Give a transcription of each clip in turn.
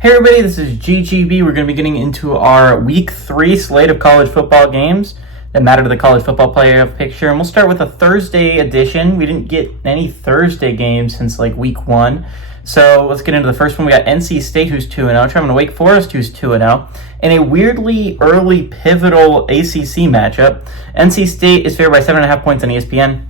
Hey everybody, this is GGB. We're going to be getting into our Week 3 slate of college football games that matter to the college football playoff picture. And we'll start with a Thursday edition. We didn't get any Thursday games since Week 1. So let's get into the first one. We got NC State, who's 2-0, traveling to Wake Forest, who's 2-0, in a weirdly early pivotal ACC matchup. NC State is favored by 7.5 points on ESPN.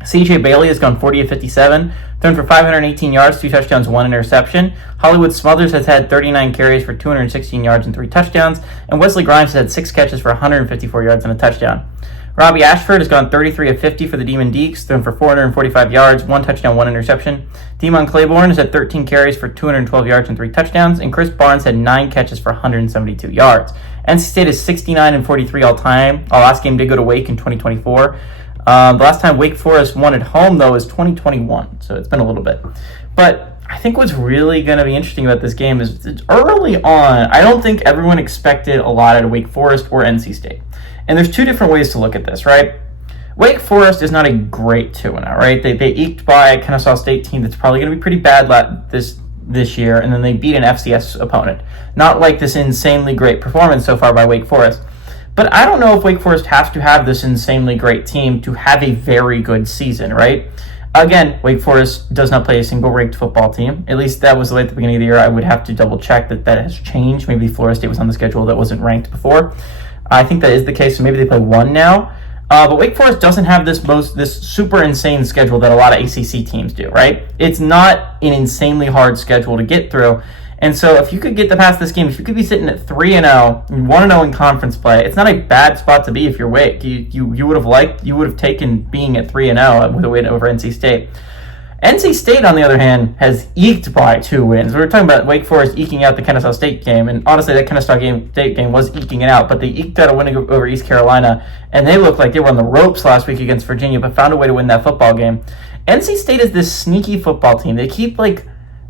CJ Bailey has gone 40 of 57, thrown for 518 yards, 2 touchdowns, 1 interception. Hollywood Smothers has had 39 carries for 216 yards and 3 touchdowns. And Wesley Grimes has had 6 catches for 154 yards and a touchdown. Robbie Ashford has gone 33 of 50 for the Demon Deacs, thrown for 445 yards, 1 touchdown, 1 interception. Demon Claiborne has had 13 carries for 212 yards and 3 touchdowns. And Chris Barnes had 9 catches for 172 yards. NC State is 69 and 43 all time. Our last game did go to Wake in 2024. The last time Wake Forest won at home, though, is 2021, so it's been a little bit. But I think what's really going to be interesting about this game is it's early on. I don't think everyone expected a lot out of Wake Forest or NC State. And there's two different ways to look at this, right? Wake Forest is not a great 2-0, right? They eked by a Kennesaw State team that's probably going to be pretty bad this year, and then they beat an FCS opponent. Not like this insanely great performance so far by Wake Forest. But I don't know if Wake Forest has to have this insanely great team to have a very good season, right? Again, Wake Forest does not play a single ranked football team. At least that was the way at the beginning of the year. I would have to double check that has changed. Maybe Florida State was on the schedule that wasn't ranked before. I think that is the case, so maybe they play one now. But Wake Forest doesn't have this super insane schedule that a lot of ACC teams do, right? It's not an insanely hard schedule to get through. And so if you could get past this game, if you could be sitting at 3-0, 1-0 in conference play, it's not a bad spot to be if you're Wake. You would have taken being at 3-0 with a win over NC State. NC State, on the other hand, has eked by 2 wins. We were talking about Wake Forest eking out the Kennesaw State game, and honestly, that Kennesaw State game was eking it out, but they eked out a win over East Carolina, and they looked like they were on the ropes last week against Virginia, but found a way to win that football game. NC State is this sneaky football team. They keep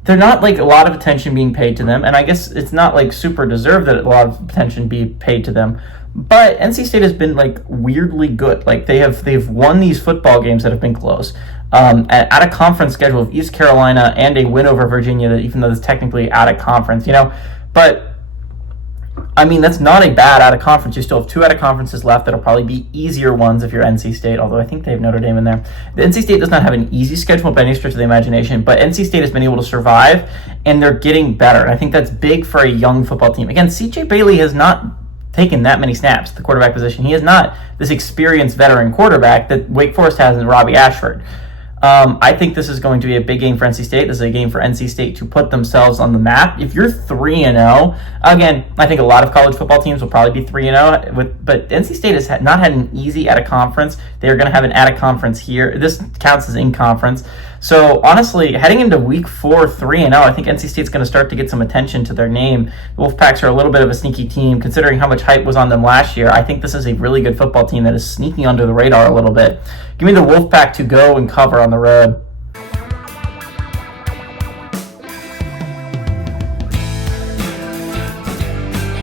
they're not a lot of attention being paid to them, and I guess it's not super deserved that a lot of attention be paid to them. But NC State has been weirdly good. They've won these football games that have been close. At a conference schedule of East Carolina and a win over Virginia, that even though it's technically out of conference, but I mean, that's not a bad out of conference. You still have 2 out of conferences left that'll probably be easier ones if you're NC State, although I think they have Notre Dame in there. The NC State does not have an easy schedule by any stretch of the imagination, but NC State has been able to survive, and they're getting better. And I think that's big for a young football team. Again, CJ Bailey has not taken that many snaps at the quarterback position. He is not this experienced veteran quarterback that Wake Forest has in Robbie Ashford. I think this is going to be a big game for NC State. This is a game for NC State to put themselves on the map. If you're 3-0, again, I think a lot of college football teams will probably be 3-0, but NC State has not had an easy out-of-conference. They are going to have an out-of-conference here. This counts as in-conference. So, honestly, heading into Week 4, 3-0, I think NC State's going to start to get some attention to their name. The Wolfpacks are a little bit of a sneaky team, considering how much hype was on them last year. I think this is a really good football team that is sneaking under the radar a little bit. Give me the Wolfpack to go and cover on the road.